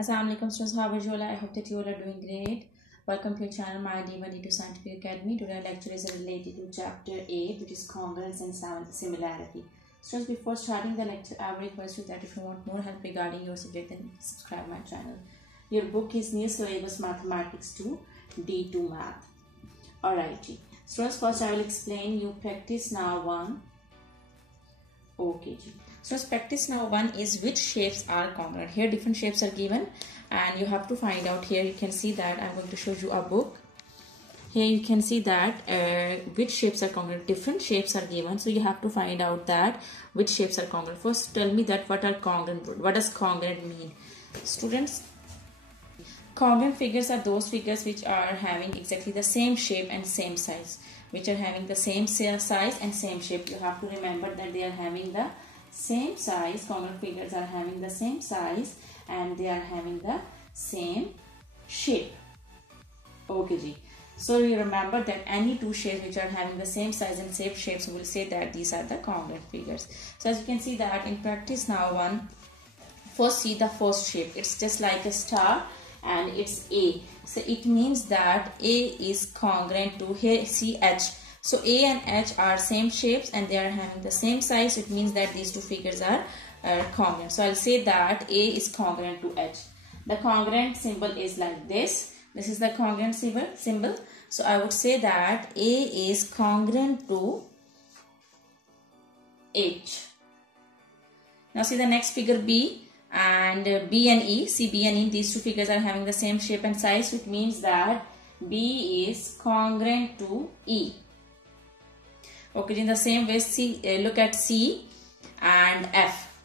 Assalamu alaikum students, how are you all? I hope that you all are doing great. Welcome to your channel, my D1D2 Scientific Academy. Today our lecture is related to chapter 8, which is congruence and similarity. Students, before starting the lecture, I would request you that if you want more help regarding your subject, then subscribe my channel. Your book is New Syllabus Mathematics 2, D2 Math. Alright, students, first I will explain you practice now 1. Okay, so practice now 1 is which shapes are congruent. Here different shapes are given and you have to find out. Here you can see that I'm going to show you a book. Here you can see that which shapes are congruent. Different shapes are given, so you have to find out that which shapes are congruent. First tell me that what are congruent. What does congruent mean? Students, congruent figures are those figures which are having exactly the same shape and same size. Which are having the same size and same shape. You have to remember that they are having the same size. Congruent figures are having the same size and they are having the same shape. Okay, ji. So you remember that any two shapes which are having the same size and same shapes, we will say that these are the congruent figures. So as you can see that in practice now 1, first see the first shape. It's just like a star and it's A. So it means that A is congruent to, here see H. So A and H are same shapes and they are having the same size. So it means that these two figures are congruent. So I'll say that A is congruent to H. The congruent symbol is like this. This is the congruent symbol. So I would say that A is congruent to H. Now see the next figure B. And B and E, see B and E, these two figures are having the same shape and size, which means that B is congruent to E. Okay, in the same way, look at C and F.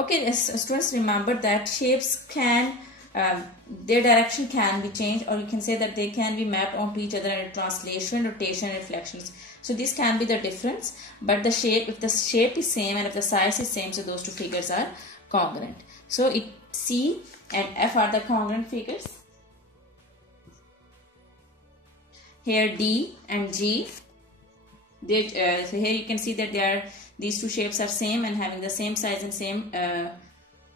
Okay, students, remember that shapes can, their direction can be changed, or you can say that they can be mapped onto each other in translation, rotation, and reflections. So this can be the difference, but the shape, if the shape is same and if the size is same, so those two figures are congruent. So C and F are the congruent figures. Here D and G. So here you can see that these two shapes are same and having the same size and same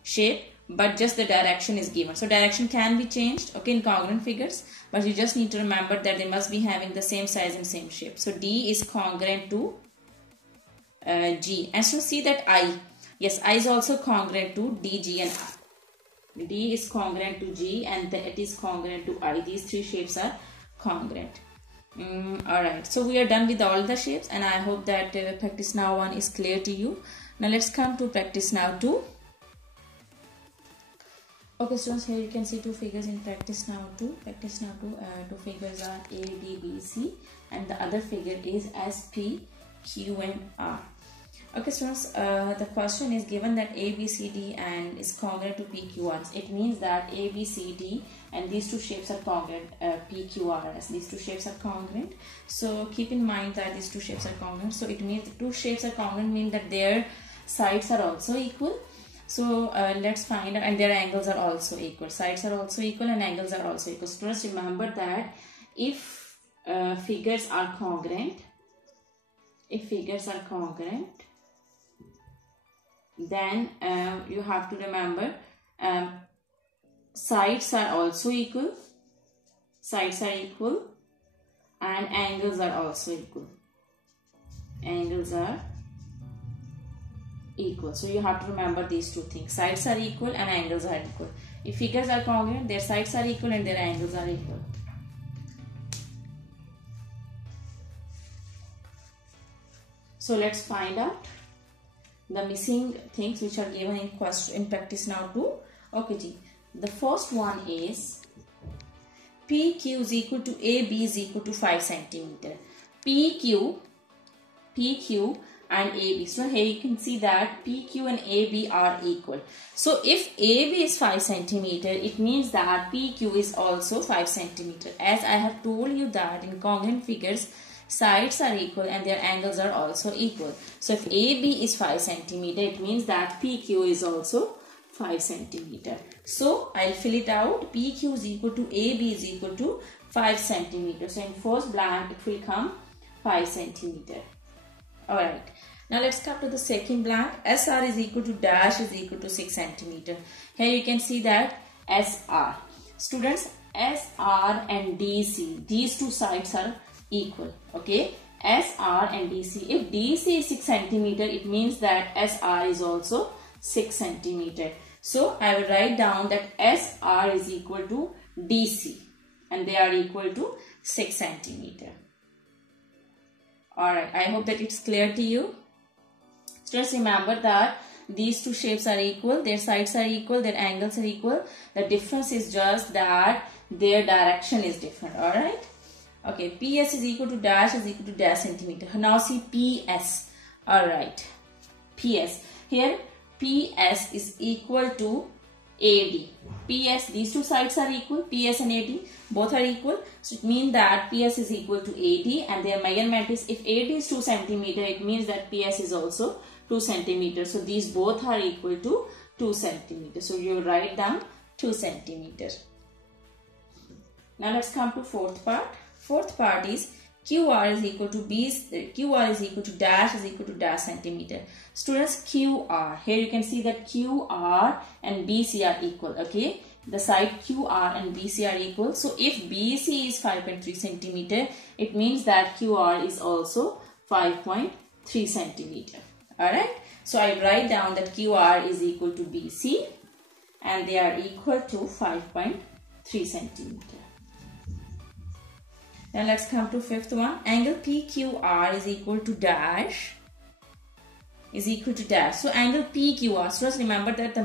shape, but just the direction is given. So direction can be changed, okay, in congruent figures, but you just need to remember that they must be having the same size and same shape. So D is congruent to G. And so see that I. Yes, I is also congruent to D, G and I. D is congruent to G and it is congruent to I. These three shapes are congruent. Alright, so we are done with all the shapes and I hope that practice now 1 is clear to you. Now let's come to practice now 2. Okay students, here you can see two figures in practice now 2. Practice now 2, two figures are A, B, B, C and the other figure is S, P, Q and R. Okay students, the question is given that A, B, C, D and is congruent to P, Q, R. It means that A, B, C, D and these two shapes are congruent, P, Q, R, S. These two shapes are congruent. So keep in mind that these two shapes are congruent. So it means the two shapes are congruent means that their sides are also equal. So let's find out, and their angles are also equal. Sides are also equal and angles are also equal. Students, remember that if figures are congruent, then you have to remember sides are also equal. Sides are equal and angles are also equal. Angles are equal. So you have to remember these two things. Sides are equal and angles are equal. If figures are congruent, their sides are equal and their angles are equal. So let's find out the missing things which are given in question in practice now 2. Okay, ji. The first one is PQ is equal to AB is equal to 5 centimeter. PQ and AB. So here you can see that PQ and AB are equal. So if AB is 5 centimeter, it means that PQ is also 5 centimeter. As I have told you that in congruent figures, sides are equal and their angles are also equal. So if AB is 5 centimeter, it means that PQ is also 5 centimeter. So I'll fill it out. PQ is equal to AB is equal to 5 centimeter. So in first blank it will come 5 centimeter. Alright. Now let's come to the second blank. SR is equal to dash is equal to 6 centimeter. Here you can see that SR. Students, SR and DC, these two sides are equal. Okay, SR and DC. If DC is 6 centimeter, it means that SR is also 6 centimeter. So I will write down that SR is equal to DC and they are equal to 6 centimeter. Alright, I hope that it's clear to you. Just remember that these two shapes are equal, their sides are equal, their angles are equal. The difference is just that their direction is different. Alright. Okay, PS is equal to dash centimeter. Now see PS. Alright. PS. Here PS is equal to AD. PS, these two sides are equal. PS and AD both are equal. So it means that PS is equal to AD and their measurement is, if AD is 2 centimeter, it means that PS is also 2 centimeter. So these both are equal to 2 centimeter. So you write down 2 centimeter. Now let's come to fourth part. Fourth part is QR is equal to QR is equal to dash centimeter. Students, QR, here you can see that QR and BC are equal. Okay, the side QR and BC are equal. So if BC is 5.3 centimeter, it means that QR is also 5.3 centimeter. Alright, so I write down that QR is equal to BC and they are equal to 5.3 centimeter. Now let's come to fifth one. Angle PQR is equal to dash. So angle PQR. So just remember that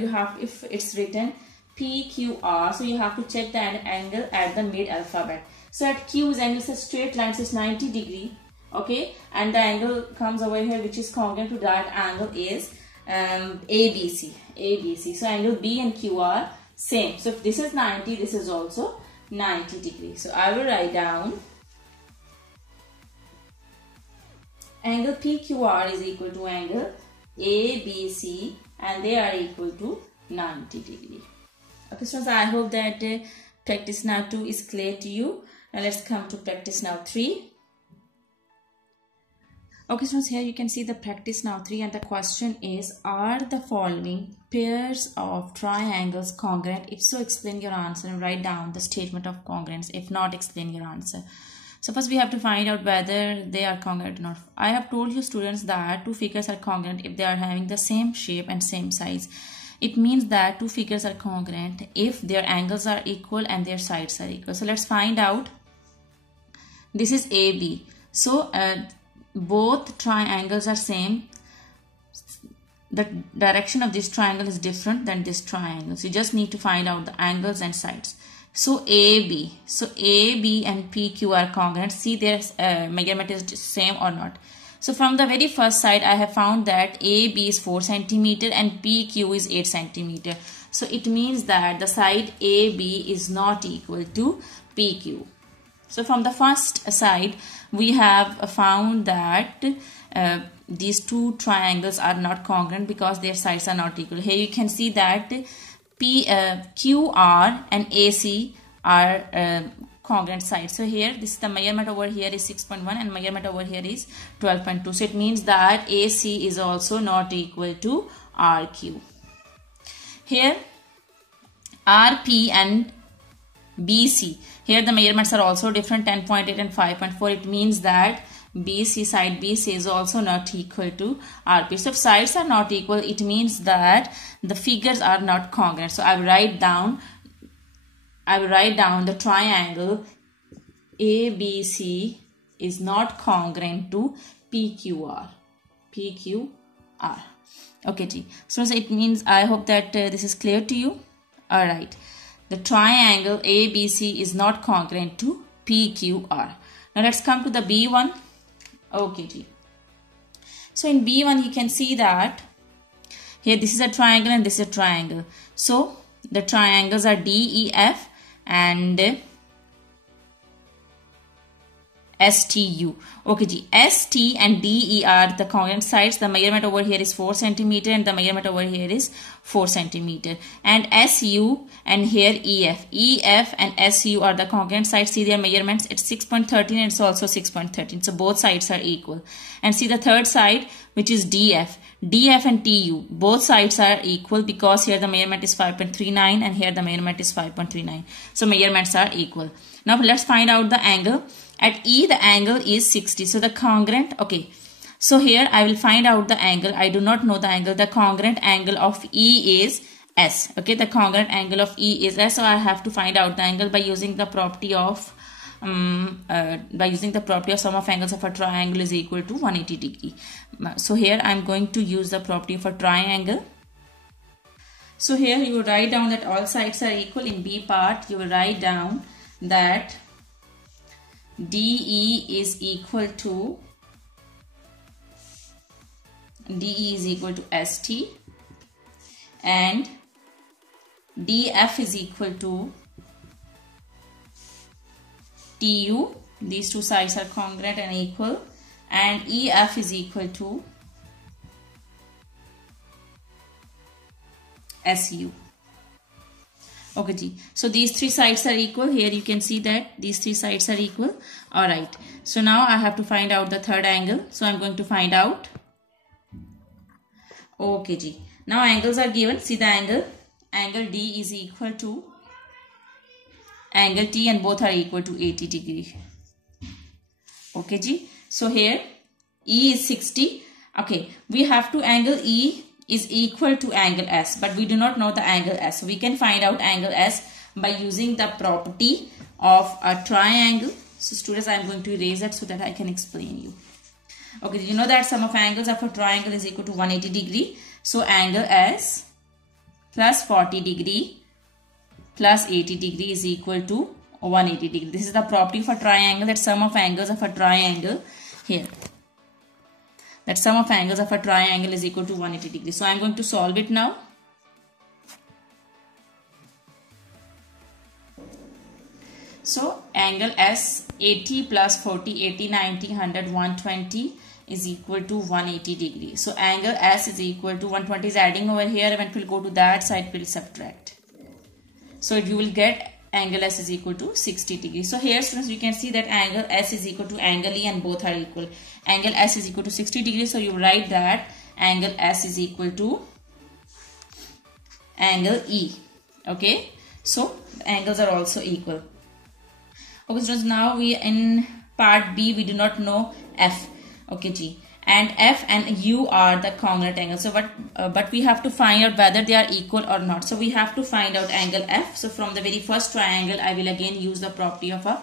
you have, if it's written PQR, so you have to check the angle at the mid alphabet. So at Q's angle is a straight line, so it's 90 degree. Okay, and the angle comes over here which is congruent to that angle is ABC. So angle B and Q are same. So if this is 90, this is also 90 degrees. So I will write down angle PQR is equal to angle ABC and they are equal to 90 degree. Okay, so I hope that practice now 2 is clear to you. Now let's come to practice now 3. Okay, so here you can see the practice now 3 and the question is, are the following pairs of triangles congruent? If so, explain your answer and write down the statement of congruence. If not, explain your answer. So first we have to find out whether they are congruent or not. I have told you students that two figures are congruent if they are having the same shape and same size. It means that two figures are congruent if their angles are equal and their sides are equal. So let's find out. This is AB. So both triangles are same. The direction of this triangle is different than this triangle. So you just need to find out the angles and sides. So AB. So AB and PQ are congruent. See their measurement is same or not. So from the very first side, I have found that AB is 4 centimeter and PQ is 8 centimeter. So it means that the side AB is not equal to PQ. So from the first side, we have found that these two triangles are not congruent because their sides are not equal. Here you can see that QR and AC are congruent sides. So here, this is the measurement over here is 6.1 and measurement over here is 12.2. So it means that AC is also not equal to RQ. Here, RP and BC. Here the measurements are also different, 10.8 and 5.4. It means that BC side BC is also not equal to RP. So if sides are not equal, it means that the figures are not congruent. So I will write down the triangle ABC is not congruent to PQR. Okay, G. So it means, I hope that this is clear to you. Alright. The triangle ABC is not congruent to PQR. Now let's come to the B1. Okay, G. So in B1 you can see that here this is a triangle and this is a triangle. So the triangles are DEF and STU. Okay, G. ST and DE are the congruent sides. The measurement over here is 4 centimeter and the measurement over here is 4 centimeter. And SU and here EF. EF and SU are the congruent sides. See their measurements. It's 6.13 and it's also 6.13. So both sides are equal. And see the third side, which is DF. DF and TU, both sides are equal because here the measurement is 5.39 and here the measurement is 5.39. So measurements are equal. Now let's find out the angle. At E, the angle is 60. So the congruent, okay. So here I will find out the angle. I do not know the angle. The congruent angle of E is S. Okay, the congruent angle of E is S. So I have to find out the angle by using the property of sum of angles of a triangle is equal to 180 degree. So here I am going to use the property of a triangle. So here you will write down that all sides are equal. In B part you will write down that DE is equal to ST and DF is equal to TU. These two sides are congruent and equal, and EF is equal to SU. Okay ji. So these three sides are equal. Here you can see that these three sides are equal. Alright. So now I have to find out the third angle. So I'm going to find out. Okay ji. Now angles are given. See the angle. Angle D is equal to angle T and both are equal to 80 degree. Okay ji. So here E is 60. Okay. We have to angle E is equal to angle S, but we do not know the angle S. So we can find out angle S by using the property of a triangle. So students, I am going to erase that so that I can explain you. Okay, you know that sum of angles of a triangle is equal to 180 degree. So angle S plus 40 degree plus 80 degree is equal to 180 degree. This is the property of a triangle, that sum of angles of a triangle here. That sum of angles of a triangle is equal to 180 degree. So I am going to solve it now. So angle S 80 plus 40, 80, 90, 100, 120 is equal to 180 degree. So angle S is equal to 120 is adding over here. When it will go to that side, will subtract. So you will get angle S is equal to 60 degree. So here students, you can see that angle S is equal to angle E and both are equal. Angle S is equal to 60 degree. So you write that angle S is equal to angle E. Okay. So the angles are also equal. Okay students, now we in part B, we do not know F. Okay G. And F and U are the congruent angles. So but we have to find out whether they are equal or not. So we have to find out angle F. So from the very first triangle, I will again use the property of a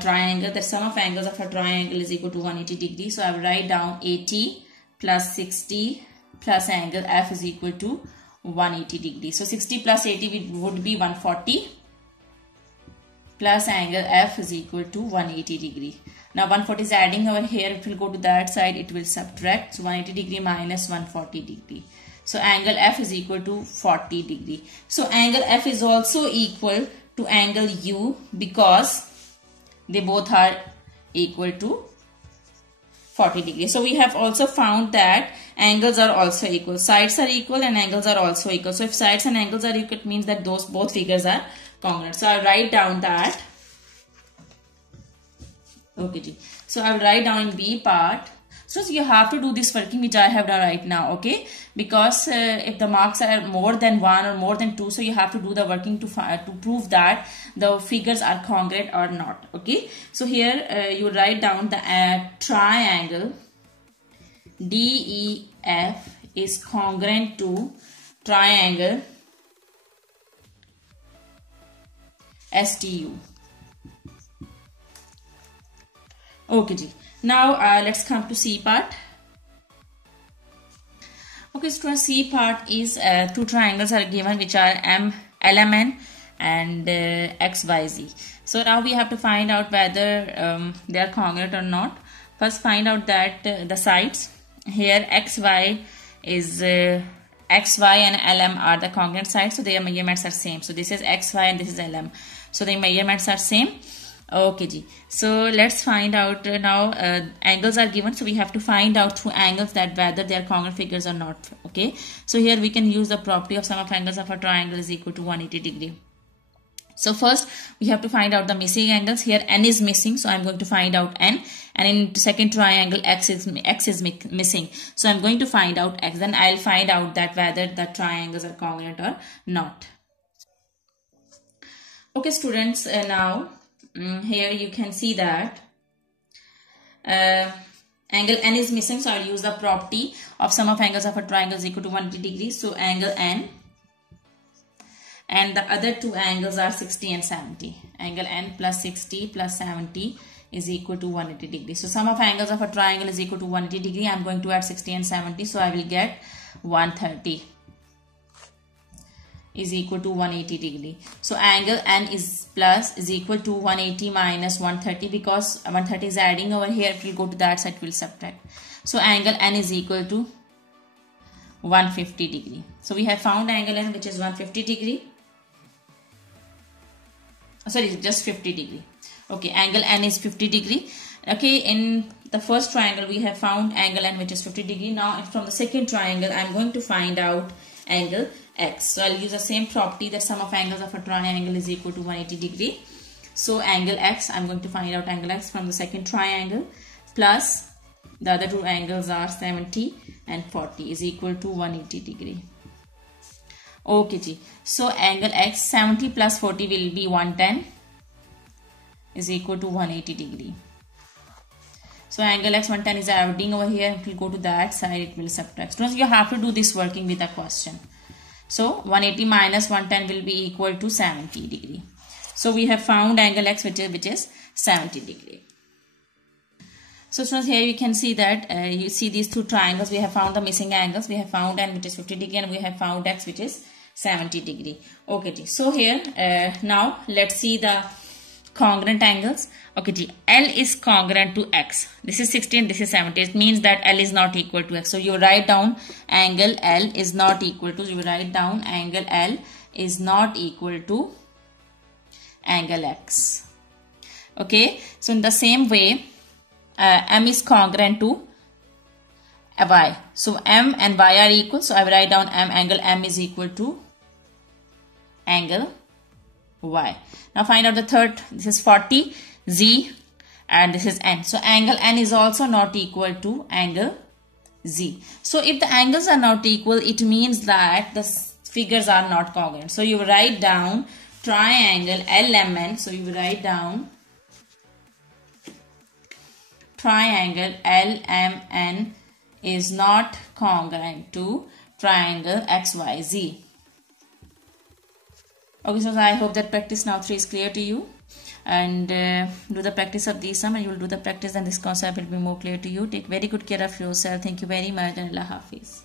triangle. The sum of angles of a triangle is equal to 180 degrees. So I will write down 80 plus 60 plus angle F is equal to 180 degrees. So 60 plus 80 would be 140 plus angle F is equal to 180 degree. Now 140 is adding over here. It will go to that side. It will subtract. So 180 degree minus 140 degree. So angle F is equal to 40 degree. So angle F is also equal to angle U because they both are equal to 40 degree. So we have also found that angles are also equal. Sides are equal and angles are also equal. So if sides and angles are equal, it means that those both figures are congruent. So I'll write down that. Okay, so I will write down in B part. So you have to do this working which I have done right now, okay? Because if the marks are more than 1 or more than 2, so you have to do the working to prove that the figures are congruent or not, okay? So here you write down the triangle DEF is congruent to triangle STU. Okay ji. Now let's come to C part. Okay, so C part is two triangles are given which are LMN and XYZ. So now we have to find out whether they are congruent or not. First find out that the sides here XY is XY and LM are the congruent sides, so their measurements are same. So this is XY and this is LM. So the measurements are same. Okay ji. So let's find out now angles are given, so we have to find out through angles that whether they are congruent figures or not. Okay, so here we can use the property of sum of angles of a triangle is equal to 180 degree. So first we have to find out the missing angles. Here n is missing, so I'm going to find out n, and in second triangle x is missing, so I'm going to find out x. Then I'll find out that whether the triangles are congruent or not. Okay students, now here you can see that angle n is missing, so I'll use the property of sum of angles of a triangle is equal to 180 degrees. So angle n and the other two angles are 60 and 70. Angle n plus 60 plus 70 is equal to 180 degrees. So sum of angles of a triangle is equal to 180 degree. I'm going to add 60 and 70, so I will get 130 is equal to 180 degree. So angle n is equal to 180 minus 130, because 130 is adding over here. If you go to that side, we'll subtract. So angle n is equal to 150 degree. So we have found angle n, which is 150 degree. Sorry, just 50 degree. Okay, angle n is 50 degree. Okay, in the first triangle we have found angle n, which is 50 degree. Now from the second triangle I'm going to find out angle x. So I'll use the same property that sum of angles of a triangle is equal to 180 degree. So angle x, I'm going to find out angle x from the second triangle, plus the other two angles are 70 and 40 is equal to 180 degree. Okay ji. So angle x, 70 plus 40 will be 110 is equal to 180 degree. So angle x 110 is adding over here. If you go to that side, it will subtract. Students, you have to do this working with a question. So 180 minus 110 will be equal to 70 degree. So we have found angle x, which is 70 degree. So students, here you can see that you see these two triangles. We have found the missing angles. We have found n, which is 50 degree, and we have found x, which is 70 degree. Okay, so here now let's see the congruent angles. Okay, L is congruent to x. This is 60 and this is 70. It means that L is not equal to x. So you write down angle L is not equal to, you write down angle L is not equal to angle x. Okay, so in the same way, M is congruent to y. So M and y are equal. So I will write down angle M is equal to angle y. Now find out the third. This is 40 z and this is n. So angle n is also not equal to angle z. So if the angles are not equal, it means that the figures are not congruent. So you write down triangle LMN. So you write down triangle LMN is not congruent to triangle XYZ. Okay, so I hope that practice now 3 is clear to you, and do the practice of these sum, and you will do the practice and this concept will be more clear to you. Take very good care of yourself. Thank you very much, and Allah Hafiz.